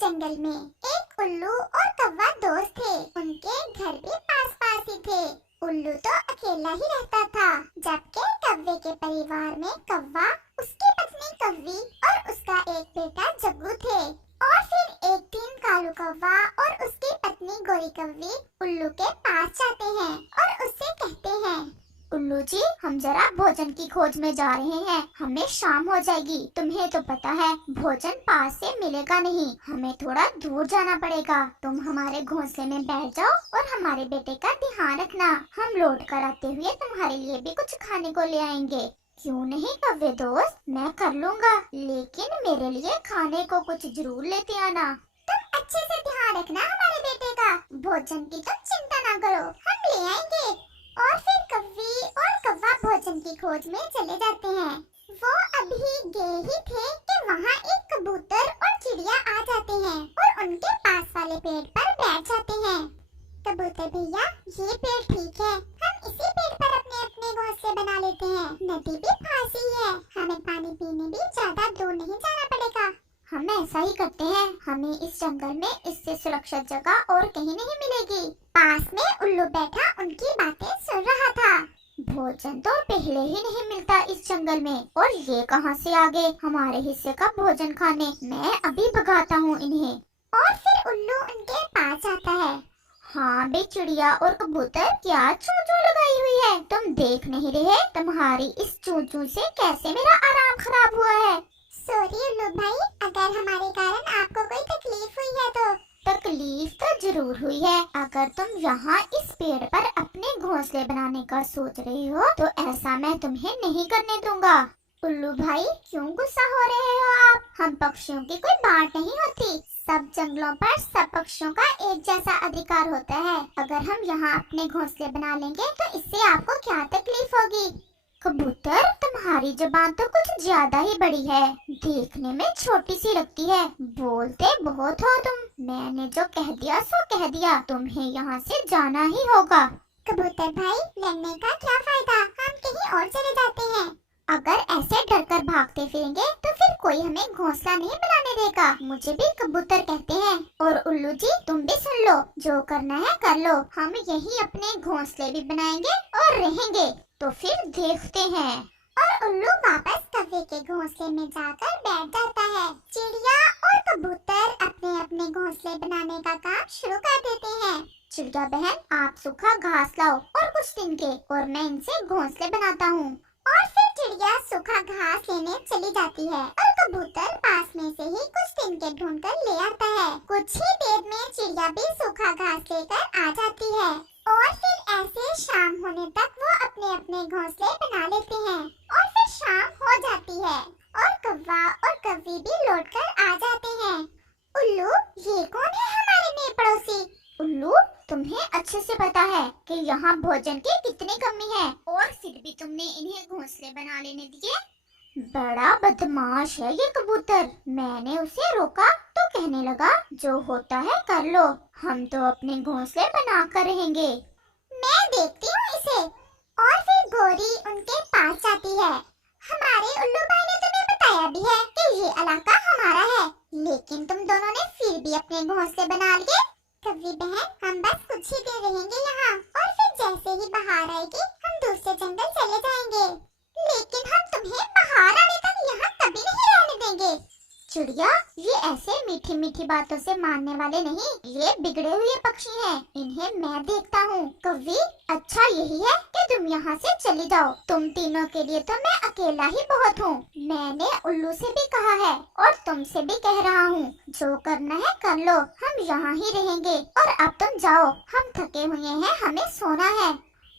जंगल में एक उल्लू और कौवा दोस्त थे। उनके घर भी पास पास ही थे। उल्लू तो अकेला ही रहता था, जबकि कौवे के परिवार में कौवा, उसकी पत्नी कौवी और उसका एक बेटा जग्गू थे। और फिर एक दिन कालू कौवा और उसकी पत्नी गोरी कौवी उल्लू के पास जाते हैं और उससे कहते हैं, उल्लू जी, हम जरा भोजन की खोज में जा रहे हैं। हमें शाम हो जाएगी। तुम्हें तो पता है भोजन पास से मिलेगा नहीं, हमें थोड़ा दूर जाना पड़ेगा। तुम हमारे घोंसले में बैठ जाओ और हमारे बेटे का ध्यान रखना। हम लौट कर आते हुए तुम्हारे लिए भी कुछ खाने को ले आएंगे। क्यों नहीं कौवे दोस्त, मैं कर लूँगा, लेकिन मेरे लिए खाने को कुछ जरूर लेते आना। तुम अच्छे से ध्यान रखना हमारे बेटे का। भोजन की तुम चिंता ना करो, हम ले आएंगे। और फिर कौवी और कौवा भोजन की खोज में चले जाते हैं। वो अभी गए ही थे कि वहाँ एक कबूतर और चिड़िया आ जाते हैं और उनके पास वाले पेड़ पर बैठ जाते हैं। कबूतर भैया, ये पेड़ ठीक है, हम इसी पेड़ पर अपने अपने घोंसले बना लेते हैं। नदी भी पास ही है, हमें पानी पीने भी ज्यादा दूर नहीं जाना पड़ेगा। हम ऐसा ही करते हैं। हमें इस जंगल में इससे सुरक्षित जगह और कहीं नहीं मिलेगी। पास में उल्लू बैठा उनकी बातें सुन रहा था। भोजन तो पहले ही नहीं मिलता इस जंगल में, और ये कहां से आ गए हमारे हिस्से का भोजन खाने। मैं अभी भगाता हूँ इन्हें। और फिर उल्लू उनके पास आता है। हाँ बे चिड़िया और कबूतर, क्या चूं चूं लगाई हुई है? तुम देख नहीं रहे तुम्हारी इस चूं चूं से कैसे मेरा आराम खराब हुआ है? सॉरी उल्लू भाई, अगर हमारे कारण आपको कोई तकलीफ हुई है तो। तकलीफ तो जरूर हुई है। अगर तुम यहाँ इस पेड़ पर अपने घोंसले बनाने का सोच रही हो तो ऐसा मैं तुम्हें नहीं करने दूंगा। उल्लू भाई, क्यों गुस्सा हो रहे हो आप? हम पक्षियों की कोई बात नहीं होती। सब जंगलों पर सब पक्षियों का एक जैसा अधिकार होता है। अगर हम यहाँ अपने घोंसले बना लेंगे तो इससे आपको क्या तकलीफ होगी? कबूतर, तुम्हारी जुबान तो कुछ ज्यादा ही बड़ी है, देखने में छोटी सी लगती है, बोलते बहुत हो तुम। मैंने जो कह दिया सो कह दिया, तुम्हें यहाँ से जाना ही होगा। कबूतर भाई, लड़ने का क्या फायदा, हम कहीं और चले जाते हैं। अगर ऐसे डर कर भागते फिरेंगे तो फिर कोई हमें घोंसला नहीं बनाने देगा। मुझे भी कबूतर कहते हैं। और उल्लू जी, तुम भी सुन लो, जो करना है कर लो। हम यही अपने घोंसले भी बनाएंगे और रहेंगे, तो फिर देखते हैं। और उल्लू वापस कौवे के घोंसले में जाकर बैठ जाता है। चिड़िया और कबूतर अपने अपने घोंसले बनाने का काम शुरू कर देते हैं। चिड़िया बहन, आप सूखा घास लाओ और कुछ दिन के, और मैं इनसे घोंसले बनाता हूँ। और फिर चिड़िया सूखा घास लेने चली जाती है और कबूतर पास में से ही कुछ तिनके ढूंढकर ले आता है। कुछ ही देर में चिड़िया भी सूखा घास लेकर आ जाती है। और फिर ऐसे शाम होने तक वो अपने अपने घोंसले बना लेते हैं। और फिर शाम हो जाती है और कौवा और कौवी भी लौटकर आ जाते हैं। उल्लू, ये कौन है हमारे नए पड़ोसी? उल्लू, तुम्हें अच्छे से पता है कि यहाँ भोजन की कितनी कमी है, और फिर भी तुमने इन्हें घोंसले बना लेने दिए। बड़ा बदमाश है ये कबूतर। मैंने उसे रोका तो कहने लगा, जो होता है कर लो, हम तो अपने घोंसले बना कर रहेंगे। मैं देखती हूँ इसे। और फिर गोरी उनके पास जाती है। हमारे उल्लू भाई ने तुम्हें बताया भी है कि ये इलाका हमारा है, लेकिन तुम दोनों ने फिर भी अपने घोंसले बना लिए। कौवी बहन, हम बस कुछ ही दिन रहेंगे यहाँ, और फिर जैसे ही बाहर आएगी हम दूसरे जंगल चले जाएंगे। लेकिन हम तुम्हें बाहर आने तक यहाँ कभी नहीं रहने देंगे। चिड़िया, ये ऐसे मीठी मीठी बातों से मानने वाले नहीं, ये बिगड़े हुए पक्षी हैं। इन्हें मैं देखता हूँ। कौवी, अच्छा यही है कि तुम यहाँ से चली जाओ। तुम तीनों के लिए तो मैं अकेला ही बहुत हूँ। मैंने उल्लू से भी कहा है और तुमसे भी कह रहा हूँ, जो करना है कर लो, हम यहाँ ही रहेंगे। और अब तुम जाओ, हम थके हुए हैं, हमें सोना है।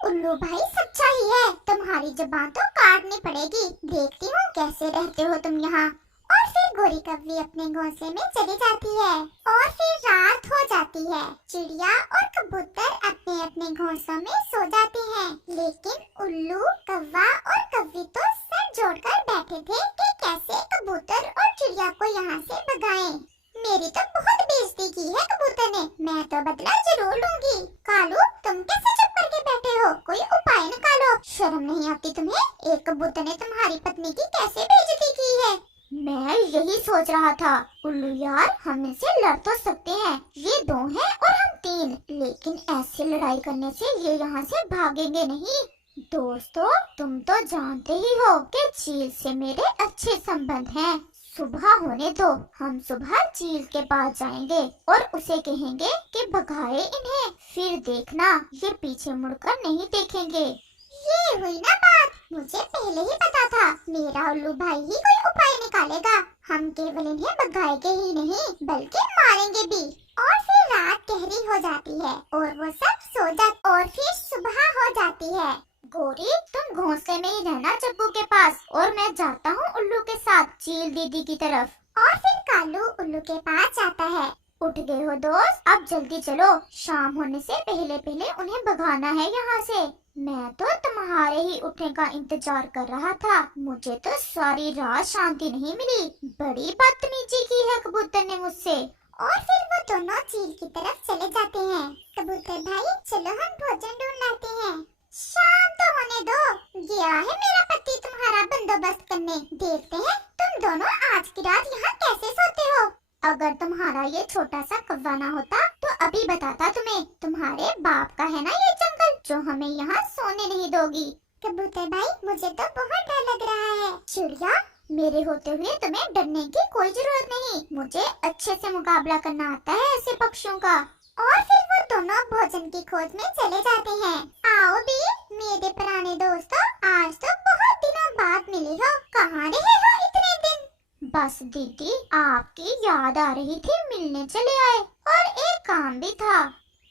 उल्लू भाई सच्चा ही है, तुम्हारी जुबान तो काटनी पड़ेगी। देखती हूँ कैसे रहते हो तुम यहाँ। और फिर गोरी कौवी अपने घोंसले में चली जाती है। और फिर रात हो जाती है। चिड़िया और कबूतर अपने अपने घोंसलों में सो जाते हैं। लेकिन उल्लू, कौवा और कौवी तो सर जोड़कर बैठे थे कि कैसे कबूतर और चिड़िया को यहाँ से भगाएं। मेरी तो बहुत बेइज्जती की है कबूतर ने, मैं तो बदला जरूर लूंगी। कालू, तुम कैसे चुप करके बैठे हो? कोई उपाय निकालो। शर्म नहीं आती तुम्हें? एक कबूतर ने तुम्हारी पत्नी की कैसे बेइज्जती की है। मैं यही सोच रहा था। उल्लू उल्लू यार, हम इनसे लड़ तो सकते हैं, ये 2 हैं और हम 3, लेकिन ऐसे लड़ाई करने से ये यहाँ से भागेंगे नहीं। दोस्तों, तुम तो जानते ही हो कि चील से मेरे अच्छे संबंध हैं। सुबह होने दो, हम सुबह चील के पास जाएंगे और उसे कहेंगे कि भगाए इन्हें, फिर देखना ये पीछे मुड़कर नहीं देखेंगे। ये हुई ना बात, मुझे पहले ही पता था मेरा उल्लू भाई ही कोई उपाय निकालेगा। हम केवल इन्हें भगाएंगे ही नहीं बल्कि मारेंगे भी। और फिर रात गहरी हो जाती है और वो सब सो जाते और फिर सुबह हो जाती है। गोरी, तुम घोंसले में ही रहना चप्पू के पास, और मैं जाता हूँ उल्लू के साथ चील दीदी की तरफ। और फिर कालू उल्लू के पास जाता है। उठ गए हो दोस्त, अब जल्दी चलो, शाम होने से पहले पहले उन्हें भगाना है यहाँ से। मैं तो तुम्हारे ही उठने का इंतजार कर रहा था, मुझे तो सारी रात शांति नहीं मिली। बड़ी बदतमीजी की है कबूतर ने मुझसे। और फिर वो दोनों चील की तरफ चले जाते हैं। कबूतर भाई, चलो हम भोजन ढूंढ लाते हैं। शाम तो होने दो, गया है मेरा पति तुम्हारा बंदोबस्त करने। देखते हैं तुम दोनों आज की रात यहाँ कैसे सोते हो। अगर तुम्हारा ये छोटा सा कौवा ना होता तो अभी बताता तुम्हें। तुम्हारे बाप का है ना ये जंगल जो हमें यहाँ सोने नहीं दोगी। कबूतर भाई, मुझे तो बहुत डर लग रहा है। चिड़िया, मेरे होते हुए तुम्हें डरने की कोई जरूरत नहीं, मुझे अच्छे से मुकाबला करना आता है ऐसे पक्षियों का। और फिर वो दोनों भोजन की खोज में चले जाते हैं। आओ भी मेरे पुराने दोस्तों, आज तो बहुत दिनों बाद मिले हो। कहाँ रहे हो इतने दिन? बस दीदी, आपकी याद आ रही थी, मिलने चले आए, और एक काम भी था।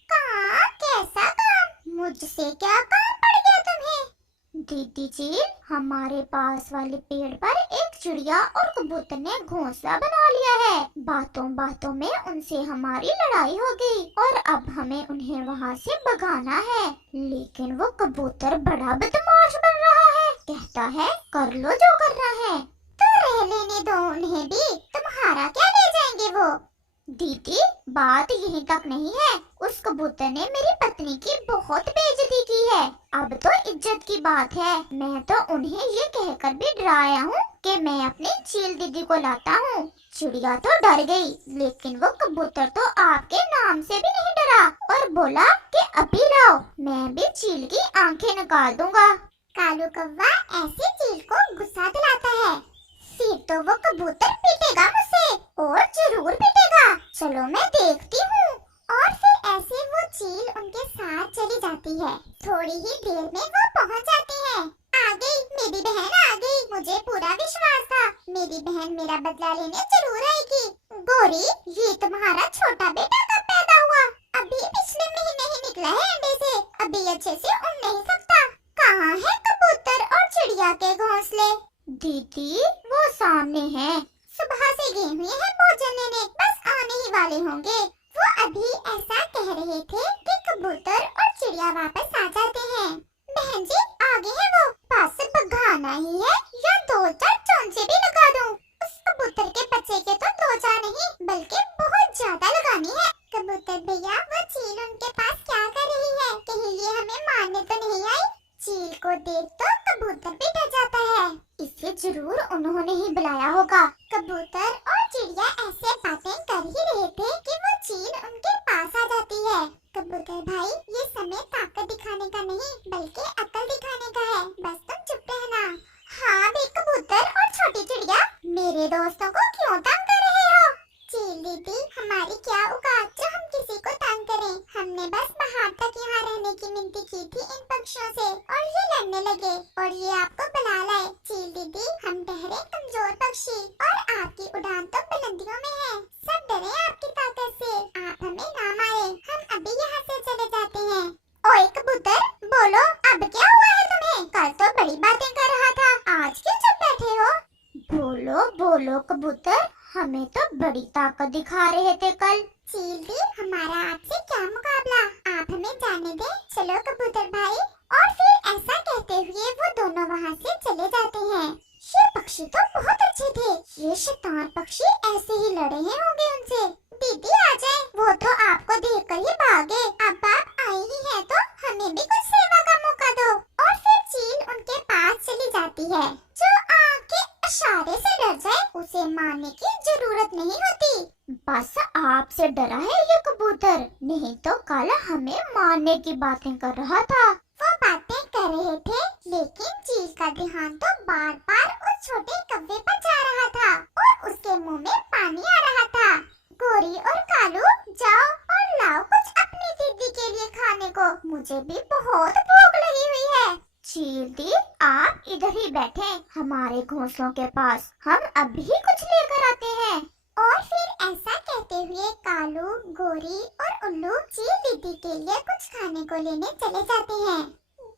काम? कैसा काम? मुझसे क्या काम पड़ गया तुम्हें? दीदी जी, हमारे पास वाले पेड़ पर एक चिड़िया और कबूतर ने घोंसला बना लिया है। बातों बातों में उनसे हमारी लड़ाई हो गई और अब हमें उन्हें वहाँ से भगाना है। लेकिन वो कबूतर बड़ा बदमाश बन रहा है, कहता है कर लो जो करना है। तो रह लेने दो उन्हें भी, तुम्हारा क्या ले जाएंगे वो? दीदी, बात यहीं तक नहीं है, उस कबूतर ने मेरी पत्नी की बहुत बेइज्जती की है। अब तो इज्जत की बात है। मैं तो उन्हें ये कहकर भी डराया हूँ कि मैं अपनी चील दीदी को लाता हूँ। चिड़िया तो डर गई, लेकिन वो कबूतर तो आपके नाम से भी नहीं डरा और बोला कि अभी लाओ, मैं भी चील की आंखें निकाल दूंगा। कालू कौवा ऐसे चील को गुस्सा दिलाता है। फिर तो वो कबूतर पीटेगा मुझसे, और जरूर पीटेगा। चलो मैं देखती हूँ। और फिर ऐसे वो चील उनके साथ चली जाती है। थोड़ी ही देर में वो पहुँच जाते हैं। आ गई मेरी बहन, आ गई। मुझे पूरा विश्वास था मेरी बहन मेरा बदला लेने जरूर आएगी। गोरी, ये तुम्हारा छोटा बेटा कब पैदा हुआ? अभी पिछले महीने ही निकला है अंडे से, अभी अच्छे से उड़ नहीं सकता। कहाँ है कबूतर और चिड़िया के घोंसले? दीदी, वो सामने है। सुबह से गए हुए हैं भोजन लेने, बस आने ही वाले होंगे। वो अभी ऐसा कह रहे थे कि कबूतर और चिड़िया वापस आ जाते हैं। बहन जी, आगे है वो, पास से भगाना ही है या 2-4 चोंचे भी लगा दूं? उस कबूतर के बच्चे के तो 2-4 नहीं बल्कि बहुत ज्यादा लगानी है। कबूतर भैया, वो चील उनके पास क्या कर रही है? कहीं ये हमें मारने तो नहीं आई? चील को देख तो कबूतर भी डर जाता है। इसे जरूर उन्होंने ही बुलाया होगा। कबूतर और चिड़िया ऐसे बातें कर ही रहे थे कि वो चील उनके पास आ जाती है। कबूतर भाई, ये समय ताकत दिखाने का नहीं बल्कि अकल दिखाने का है, बस तुम चुप रहना। हाँ भी कबूतर और छोटी चिड़िया, मेरे दोस्तों को क्यों तंग कर रहे हो? चील दीदी, हमारी क्या औकात जो हम किसी को तंग करें। हमने बस बाहर तक यहाँ रहने की मिनती की थी इन पक्षियों से और ये लड़ने लगे और ये आपको बुला लाए। चील दीदी, हम ठहरे कमजोर पक्षी और आपकी उड़ान तो बुलंदियों में है। सब डरे आपकी ताकत से, आप हमें ना मारे। हम अभी यहाँ से चले जाते हैं। ओए कबूतर, बोलो अब क्या हुआ है तुम्हें? कल तो बड़ी बातें कर रहा था, आज क्यों चुप बैठे हो? बोलो बोलो कबूतर, हमें तो बड़ी ताकत दिखा रहे थे कल। चील दी, हमारा आपसे क्या मुकाबला, आप हमें जाने दें। चलो कबूतर भाई। और फिर ऐसा कहते हुए वो दोनों वहाँ से चले जाते हैं। ये पक्षी तो बहुत अच्छे थे, ये शैतान पक्षी ऐसे ही लड़े हैं होंगे उनसे। दीदी आ जाए, वो तो आपको देखकर ही भागे। अब आप आई ही हैं तो हमें भी कुछ सेवा का मौका दो। और फिर चील उनके पास चली जाती है। जो आँख के इशारे से डर जाए उसे मारने की जरूरत नहीं होती। बस आपसे डरा है ये कबूतर, नहीं तो कल हमें मारने की बातें कर रहा था। वो बातें कर रहे थे, लेकिन चील का ध्यान तो बार बार उस छोटे कौवे पर जा रहा था और उसके मुंह में पानी आ रहा था। गोरी और कालू, जाओ और लाओ कुछ अपनी दीदी के लिए खाने को, मुझे भी बहुत भूख लगी हुई है। चील दी, आप इधर ही बैठे हमारे घोंसलों के पास, हम अभी कुछ लेकर आते हैं। और फिर ऐसा कहते हुए कालू, गोरी और उल्लू चील दीदी के लिए कुछ खाने को लेने चले जाते हैं।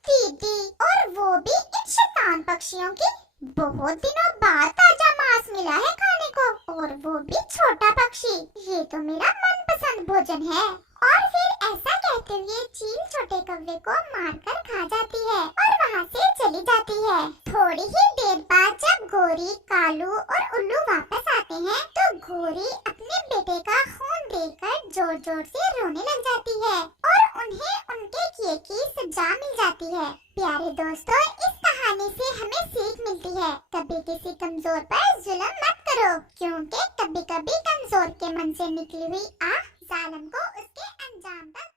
दीदी, और वो भी इन शैतान पक्षियों की, बहुत दिनों बाद ताजा मांस मिला है खाने को, और वो भी छोटा पक्षी, ये तो मेरा मनपसंद भोजन है। और फिर ऐसा कहते हुए चील छोटे कौवे को मारकर खा जाती है और वहाँ से चली जाती है। थोड़ी ही देर बाद जब गोरी, कालू और उल्लू वापस आते हैं, तो गोरी अपने बेटे का खून देखकर जोर जोर से रोने लग जाती है और उन्हें उनके किए की सजा मिल जाती है। प्यारे दोस्तों, इस कहानी से हमें सीख मिलती है, कभी किसी कमजोर पर जुल्म मत करो, क्योंकि कभी कभी कमजोर के मन से निकली हुई आह जालिम को उसके अंजाम तक